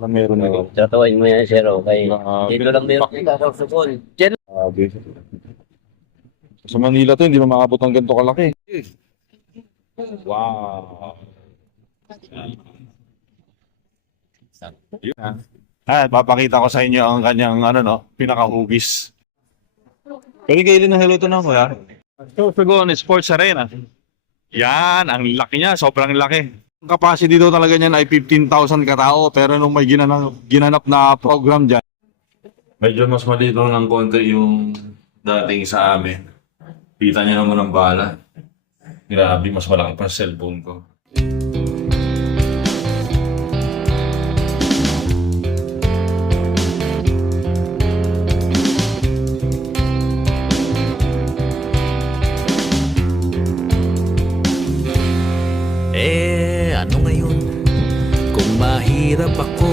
Parang meron nito. Tatawain mo yan, sir. Okay. Dito lang meron Bakit? dito sa Sukol. Diyan Grabe. Sa Manila to, hindi na maabot ng ganito kalaki. Wow. Yun ha. Papakita ko sa inyo ang kanyang pinakahugis. Pwede kayo ng hello to na ko ya. So, Sugon Sports Arena. Yan, ang laki niya, sobrang laki. Ang capacity daw talaga niyan ay 15,000 katao, pero nung may ginanap na program dyan, medyo mas malito ng konti yung dating sa amin. Kita niyo naman ang bala. Grabe, mas malaki pa sa cellphone ko. Ano ngayon? Kung mahirap ako,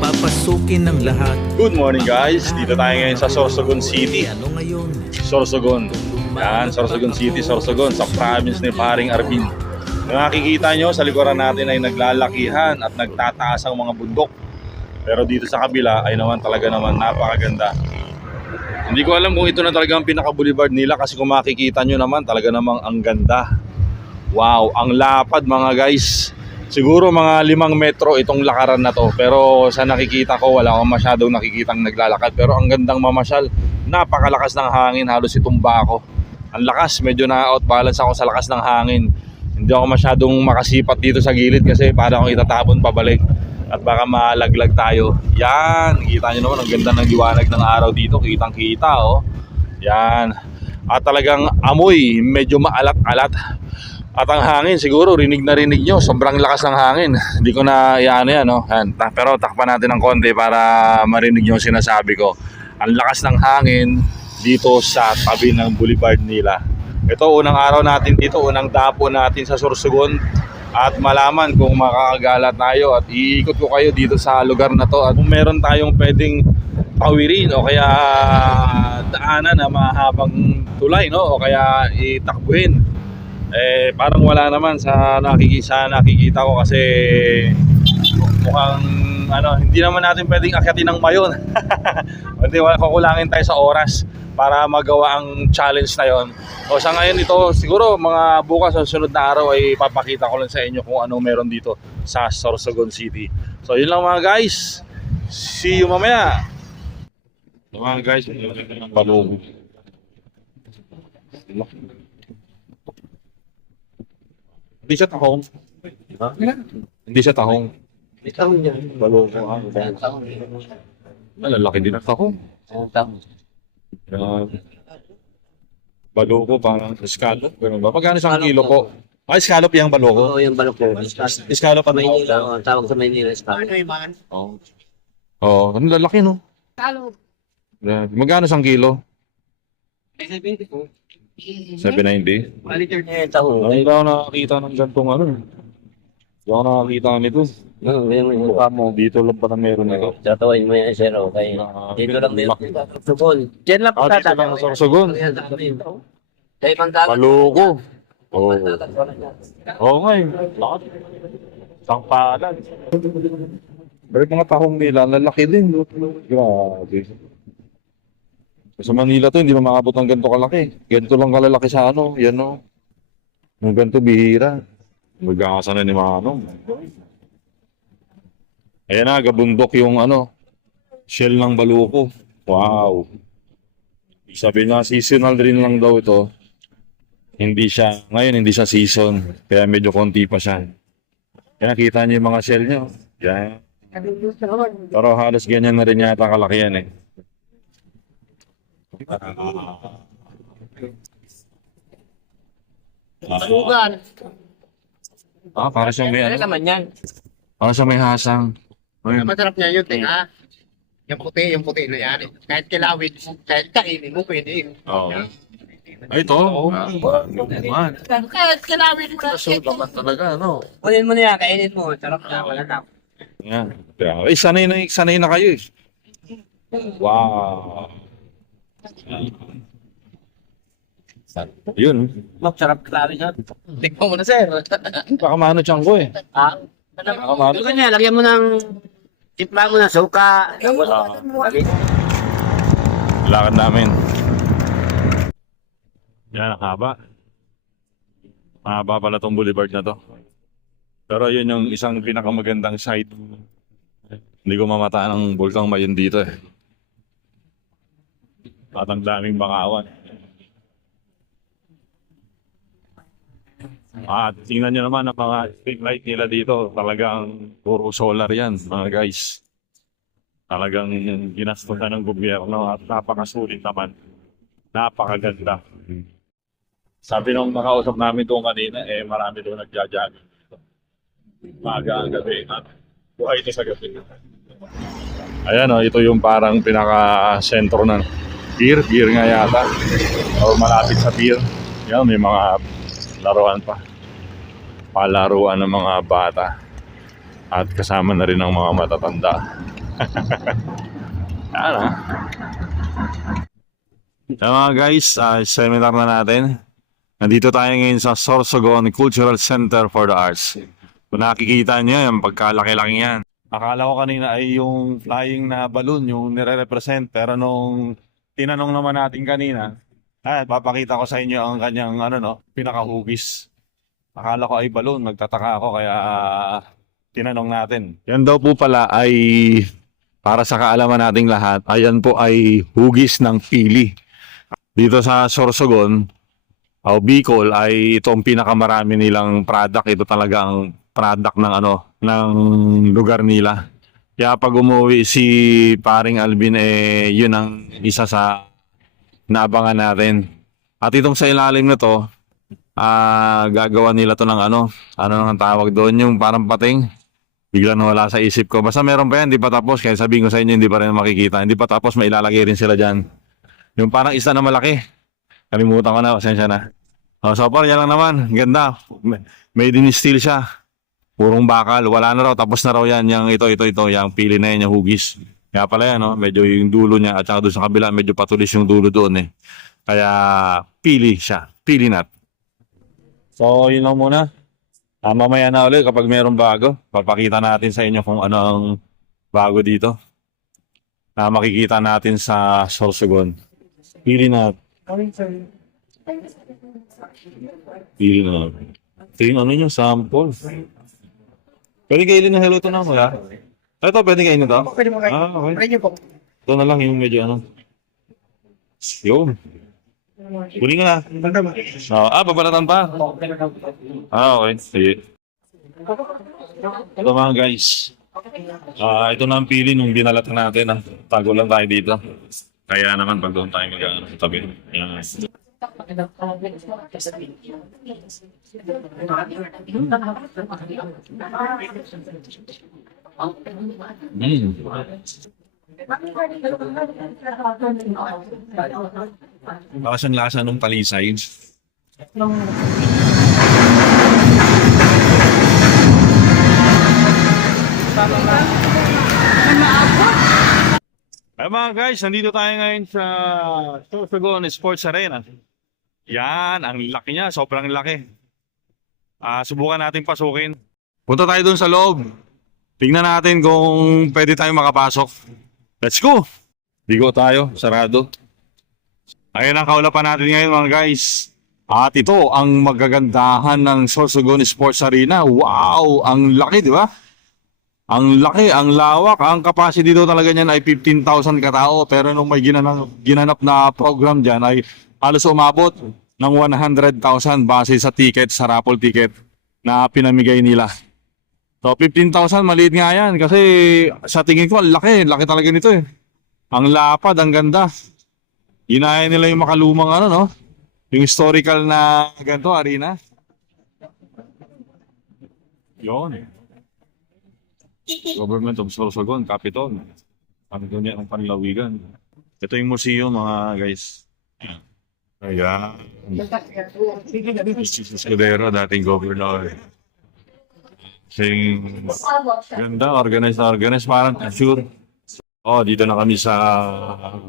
papasukin ng lahat. Good morning guys, dito tayo ngayon sa Sorsogon City. Ano ngayon? Sorsogon. Yan, Sorsogon City, Sorsogon, sa province ni Paring Arvin. Nakikita nyo, sa likuran natin ay naglalakihan at nagtataas ang mga bundok. Pero dito sa kabila ay talaga naman napakaganda. Hindi ko alam kung ito na talaga ang pinaka-boulevard nila kasi kung makikita nyo naman, talaga namang ang ganda. Wow, ang lapad mga guys. Siguro mga 5 metro itong lakaran na to. Pero sa nakikita ko, wala akong masyadong nakikitang naglalakad. Pero ang gandang mamasyal, napakalakas ng hangin, halos itumba ako. Ang lakas, medyo na-outbalance ako sa lakas ng hangin. Hindi ako masyadong makasipat dito sa gilid kasi para akong itatapon pabalik. At baka malaglag tayo. Yan, kita nyo naman, ang ganda ng liwanag ng araw dito. Kitang kita oh. Yan. At talagang amoy, medyo maalat-alat. At ang hangin, siguro rinig na rinig nyo, sobrang lakas ng hangin. Hindi ko na iano yan, no? Pero takpan natin ng konti para marinig nyo sinasabi ko. Ang lakas ng hangin dito sa tabi ng boulevard nila. Ito, unang araw natin dito, unang dapo natin sa Sorsogon. At malaman kung makakagala tayo at iikot ko kayo dito sa lugar na to. At kung meron tayong pwedeng pawirin o kaya daanan na mahabang tulay, no? O kaya itakbuhin. Parang wala naman sa nakikita ko kasi mukhang hindi naman natin pwedeng akyatin ng mayon. Hindi, kukulangin tayo sa oras para magawa ang challenge na yon. O sa ngayon ito, siguro mga bukas o sunod na araw ay papakita ko lang sa inyo kung ano meron dito sa Sorsogon City. So yun lang mga guys. See you mamaya. So mga guys, balong. Hindi siya tahong. Ha? Hindi siya tahong. Ito yan. Balong ko ah. Lalaki din ang tahong. Baloko parang scallop. Ganun ba? Magkano isang kilo po? Ay, scallop yung baloko. Oo, yung balok ko. Scallop Sa ano? Maynila. Tawag sa Maynila. Oo. Oo, ang lalaki no? Talo. Magkano isang kilo? 7.20 po. 790. Liter niya yung taho. Hindi ako nakakita ng gantong Hindi ako nakakita nito. Yung Mukha mo, dito lang pa na meron nito. tatawain mo yan, sir. Okay. Dito lang meron dito sa Sukol. Diyan lang po Dito lang sa Sorsogon. Kaya Pantalan. Baloko. Oo. Oo nga eh. Lakas. Sangpalan. Pero yung mga tahong nila, lalaki din. Grabe. Sa Manila to, hindi na maabot ng ganito kalaki. Ganito lang kalalaki sa yan o. Yung ganito bihira. Magkakasa na ni Manong. Ayan na, gabundok yung shell ng baloko. Wow. Sabi nga, seasonal rin lang daw ito. Ngayon hindi siya season. Kaya medyo konti pa siya. Kaya nakita niyo yung mga shell niyo. Yan. Pero halos ganyan na rin yata kalaki yan eh. Sugan. Para siyang may Ano naman yan? Para siyang may hasang. Ayun. Masarap niya yun, tinga. Yung puti na yan. Kahit kilawin, kahit kainin mo, pwede. Oo. Ay, ito. Man. Kahit kilawin mo na. Masarap naman talaga, Kunin mo na yan, kainin mo. Sarap na, wala na. Yan. Ay, sanay na kayo eh. Wow. Yun. Sarap klawe yan. Tignan mo na, sir. Baka mano tiyang ko eh. Ah? Baka mano. Ano kanya, lagyan mo ng Tipla mo na suka. Lakad namin. Yan, ang haba. Mahaba pala tong boulevard na to. Pero yun yung isang pinakamagandang site. Hindi ko mamataan ang Bulkang Mayon dito eh. At ang daming bakawan. At tingnan nyo naman ang mga street light nila dito. Talagang puro solar yan mga guys. Talagang ginastusan ng gobyerno at napakasulit naman. Napakaganda. Sabi nung nakausap namin doon kanina, marami doon nagja-jogging. Maaga ang gabi at buhay ito sa gabi. Ayan ito yung parang pinaka-sentro ng pier. Pier nga yata. O malapit sa pier. Yan, may mga laruan pa. Palaruan ng mga bata. At kasama na rin ng mga matatanda. Ano? Mga guys, seminar na natin. Nandito tayo ngayon sa Sorsogon Cultural Center for the Arts. Kung nakikita niyo yung pagkalaki-laki yan. Akala ko kanina ay yung flying na balloon yung nire-represent. Pero nung tinanong naman natin kanina, papakita ko sa inyo ang kanyang pinakahugis. Akala ko ay balloon, nagtataka ako kaya tinanong natin. Yan daw po pala ay, para sa kaalaman nating lahat, ayan po ay hugis ng pili. Dito sa Sorsogon, Bicol ay itong pinakamarami nilang product. Ito talagang product ng lugar nila. Kaya pag umuwi si paring Alvin, yun ang isa sa naabangan natin. At itong sa ilalim na to, gagawa nila to ng ano nang tawag doon, yung parang pating. Biglang wala sa isip ko. Basta meron pa yan, hindi pa tapos. Kaya sabihin ko sa inyo, hindi pa rin makikita. Hindi pa tapos, may ilalagay rin sila dyan. Yung parang isda na malaki. Kalimutan ko na, pasensya na. So far, yan lang naman. Ganda. Made in steel siya. Purong bakal. Wala na raw. Tapos na raw yan. Yung ito. Yung pili na yan, yung hugis. Kaya pala yan, medyo yung dulo niya. At saka doon sa kabila, medyo patulis yung dulo doon eh. Kaya pili siya. Pili nut. So, yun lang muna. Mamaya na ulit kapag mayroong bago. Papakita natin sa inyo kung ano ang bago dito. Makikita natin sa Sorsogon. Pili nut. Pili nut. Ito yung ano nyo, sample. Pwede kailin na hello to na mo, ha? Ito, pwede kailin to? Pwede mo kayo. Okay. Pwede po. Ito na lang yung medyo Yun. Kunin ko na. Babalatan pa. Okay. Sige. Ito mga guys. Ito na ang pili nung binalatan natin. Tago lang tayo dito. Kaya naman pag doon tayo sa tabi. Yan. Lasang-lasa nung talisay. Ay mga guys, nandito tayo ngayon sa Sorsogon Sports Arena. Yan, ang laki niya, sobrang laki. Subukan natin pasukin. Punta tayo dun sa loob. Tingnan natin kung pwede tayo makapasok. Let's go! Ligo tayo, sarado. Ayun ang kaulapan natin ngayon mga guys. At ito ang magagandahan ng Sorsogon Sports Arena. Wow! Ang laki, di ba? Ang laki, ang lawak. Ang capacity dito talaga niyan ay 15,000 katao. Pero nung may ginanap na program dyan ay halos umabot ng 100,000 base sa ticket, sa raffle ticket na pinamigay nila. So 15,000, maliit nga yan. Kasi sa tingin ko, ang laki. Laki talaga nito eh. Ang lapad, ang ganda. Ginaya nila yung makalumang yung historical na ganito, arena. Yun. Government of Sorsogon, Capitol. Ano doon yan ang panlawigan. Ito yung museum mga guys. Ayan. Escudero, dating governor. Ganda, organized. Parang sure. Dito na kami sa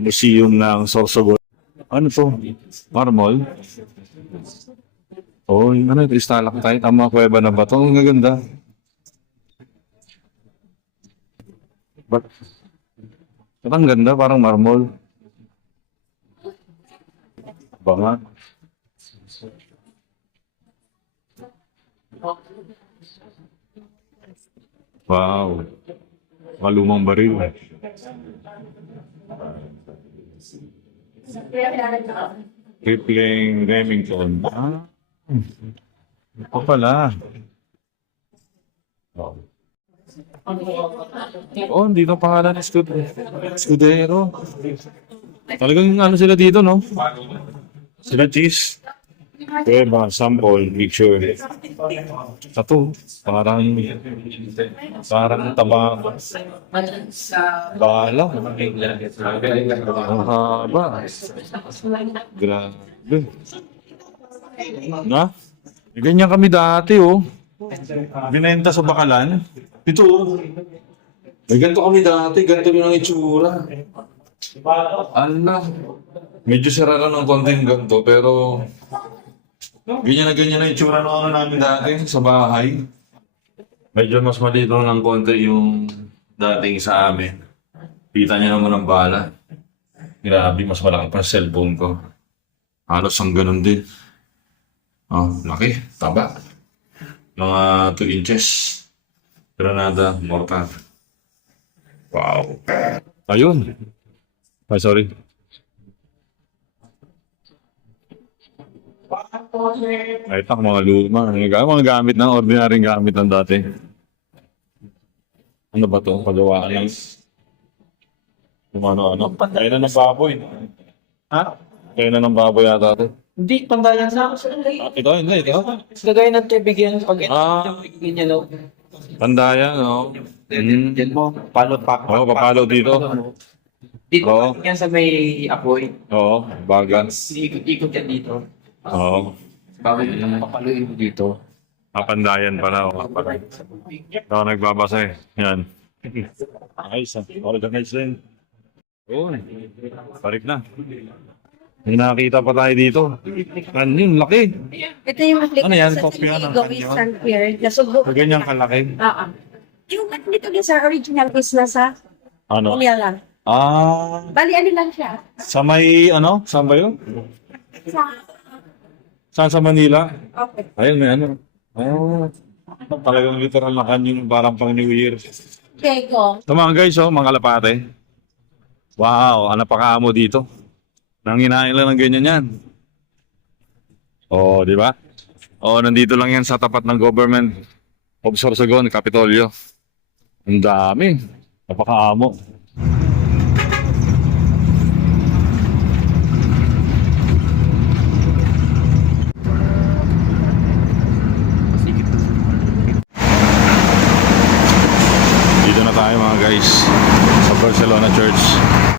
museum ng Sorsogon. Ano to? Marmol? Ito, stalactite. Ang mga kuweba na bato. Ang gaganda. Ba't ang ganda, parang marmol. Banga. Wow. Malumang baril. Tripling Remington. Ah. Ito pala. Oh, hindi na pangalan ng Scudero. Talagang ano sila dito, no? Sila cheese. Pwede sample, picture. Ito, parang tabako. Bala. Ang haba. Grabe. Na? Ganyan kami dati, oh. Binenta sa Bakalan. Ito, oh. May ganito kami dati. Ganito yun ang itsura. Allah. Medyo sira lang ng konting ganito, pero ganyan na itsura ng ano namin dati sa bahay. Medyo mas maliit lang ng konti yung dating sa amin. Kita niyo naman ang bala. Grabe, mas malaki pa sa cellphone ko. Halos ang ganun din. Oh, laki, taba. Mga 2 inches. Granada, mortar. Wow. Ayun. Ay, sorry. Ay, ito, mga luma. Mga gamit ng ordinaryong gamit ng dati. Ano ba ito? Pagawaan lang. Ano? Kaya na ng baboy. Ha? Kaya na ng baboy yata ito. Hindi, pandayan sa Ito, hindi. Ito. lagay ng tubig yan pag Ah. ganyan, no? Tandaya, no? Diyan mo, palo pa. Oo, papalo dito. Dito, Oo. yan sa may apoy. Oo, bagan. Ikot-ikot yan dito. Oo. Bago yung papaluin mo dito. Papandayan pala. Oo, pala. Ako nagbabasa eh. Yan. Ayos ah. Organize din. Oo. Parik na. May nakakita pa tayo dito. Ano yun? Laki. Ito yung application Ano yan? sa Copy yan, Go ano is yan? unfair. Nasubo. Ganyan kalaki. Oo. Yung dito din sa original business ha. Ano? Kuya lang. Ah, Bali, ano lang siya? sa may ano? Saan ba yun? Sa... Saan sa Manila? Okay. Ayun, may ano. Ah, talagang literal na kanyang parang pang New Year. Kego. Ito mga guys, oh, mga kalapate. Wow, ano pa kaamo dito? Nanginain lang ng ganyan yan. Oh, di ba? Oh, nandito lang yan sa tapat ng government of Sorsogon, Kapitolyo. Ang dami. Napakaamo. Dito na tayo mga guys sa Barcelona Church.